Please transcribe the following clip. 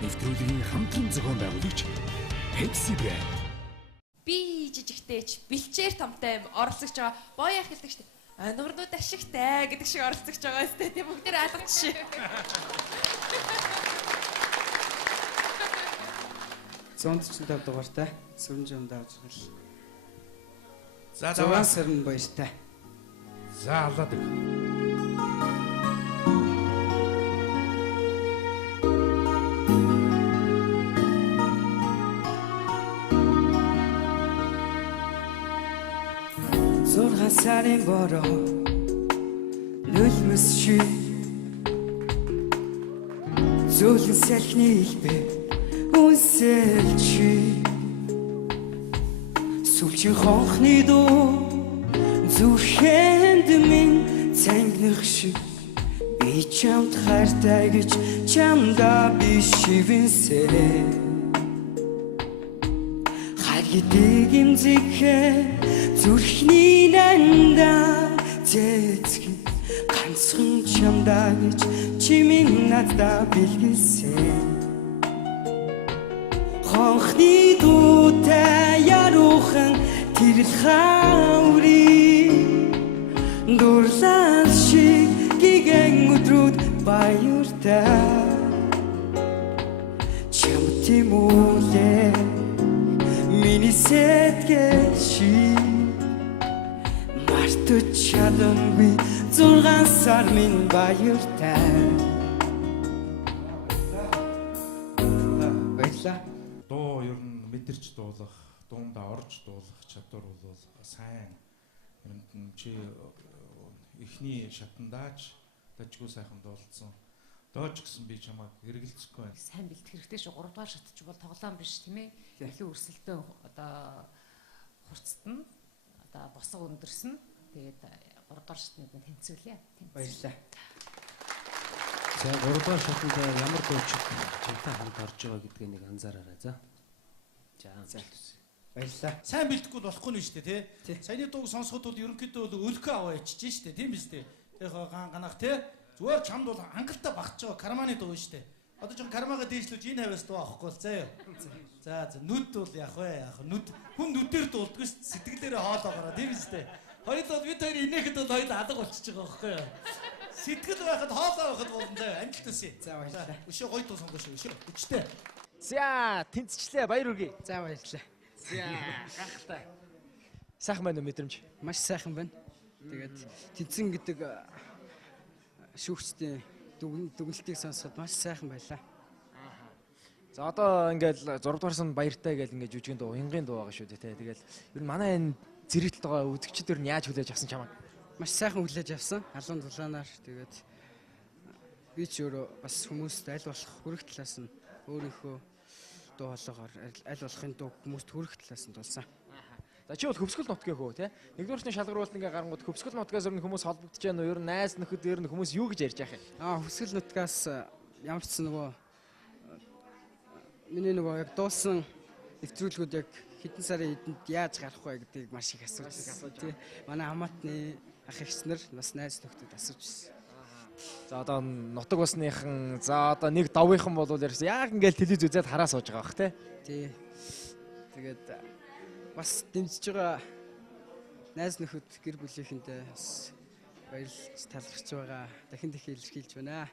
Нэвтрүүлгийн хамтран зохион байгуулагч Pepsi брэнд. Би жижигтэйч бэлчээр томтой оролцож байгаа боёо хэлдэг штеп. Нурнууд ашигтай гэдэг шиг оролцож байгаа өстэй тийм бүгд ойлгож шээ. Зондчтой дугаартай сүрэн жамд авч гал. За 6 сарын баяртай. За алаад. Зургаан сарын бороо нулимс ши зөөлөн салхины илбэ үсэлчи сүлжин хонхны дуу зүрхэнд минь цангнах шиг би чамд хайртай гэж чамда би шивэнсэ хайргидэг имзэхэ зүрхний нандаа зэцгэн ганцхан чамдаа гэж чимийн надад бэлгэлсэн хонхны дуутай яруухан тэрл хаври дурлал шиг гигэн өдрүүд баяртай чамд тимүүлээ миний сэтгэл шиг мартаж чадамгүй 6 сар минь баяртай. Баярлаа. Дуу ер нь мэдэрч дуулах, дуунда орж дуулах чадвар бол сайн. Энд чи эхний шатандаач дажгүй сайхан дуулсан. Дооч гэсэн би чамайг хэрэгэлцэхгүй байна. Сайн бэлтгэх хэрэгтэй шүү. 3 дугаар шатч бол тоглоом биш тийм ээ. Илүү өрсөлдөөн одоо хурцтан одоо босго өндөрсөн. Тэгээд 3 дугаар шатнд нь тэнцвэлээ. Баярлаа. За 3 дугаар шатнд ямар дууч чамтай хамт орж байгаа гэдгийг нэг анзаараарай за. За. Баярлаа. Сайн бэлдэхгүй болохгүй нь шүү дээ тий. Саяны дууг сонсоход бол ерөнхийдөө бол өлкөө аваа ичж шүү дээ тийм биз дээ. Яг ганах тий. Зүгээр чамд бол хангалттай багтж байгаа карманы дуу шүү дээ. Одоо ч кармагаа дээшлүүлж энэ хавьяас дуу авахгүй бол заа юу. За нүд бол яах вэ? Нүд хүн нүдээр дуулдаг шүү дээ. Сэтгэлээрээ хоолоогоороо тийм биз дээ. Хоёулаа бид хоёр инээхэд бол хоёул алга болчихж байгаа байхгүй юу? Сэтгэл байхад хоолоо байхад болно заа. Амжилт төсөө. За баярлаа. Өшөө гоё дуу сонгош өшөө. Өчтэй. За тэнцчлээ баяр үргээ. За баярлаа. За гахалтай. Сайхан байна уу мэдрэмж? Маш сайхан байна. Тэгээд тэнцэн гэдэг шүүгчдийн дүгнэлтийг сонсоход маш сайхан байлаа. За одоо ингээл 6 дугаар сан баяртай гэж ингээд жүжигэн дуу, уянгийн дуу байгаа шүү дээ тий. Тэгэл ер нь манай энэ зэрэгтэл байгаа үзэгчдэр нь яаж хүлээж авсан чамаа? Маш сайхан хүлээж авсан. Алуун дулаанаар тэгээд би ч өөрөө бас хүмүүст аль болох хүрэх талаас нь өөрийнхөө дуу хоолойгоор аль болохын дуу хүмүүст хүрэх талаас нь дулсан. За чи бол хөвсгөл нутгийн хөө тий. Нэгдүгээртний шалгаруулалт ингээ гарангууд хөвсгөл нутгаас ер нь хүмүүс холбогдож байна уу? Ер нь найз нөхөд ер нь хүмүүс юу гэж ярьж яах юм? Хөвсгөл нутгаас ямар ч нөгөө миний нөгөө яг дуусан нэвтрүүлгүүд яг хэдэн сарын эдэнд яаж гарах вэ гэдгийг маш их асууж тий. Манай хамаатны ах эгчнэр бас найз нөхдөд асууж ирсэн. За одоо нутаг басныхан за одоо нэг давынхан бол ярьсан. Яг ингээл телевиз үзээд хараа сууж байгаа бах тий. Тий. Тэгээд бас дэмжиж байгаа найз нөхөд гэр бүлийнхэндээ бас баярлж талархж байгаа. Дахин илэрхийлж байна.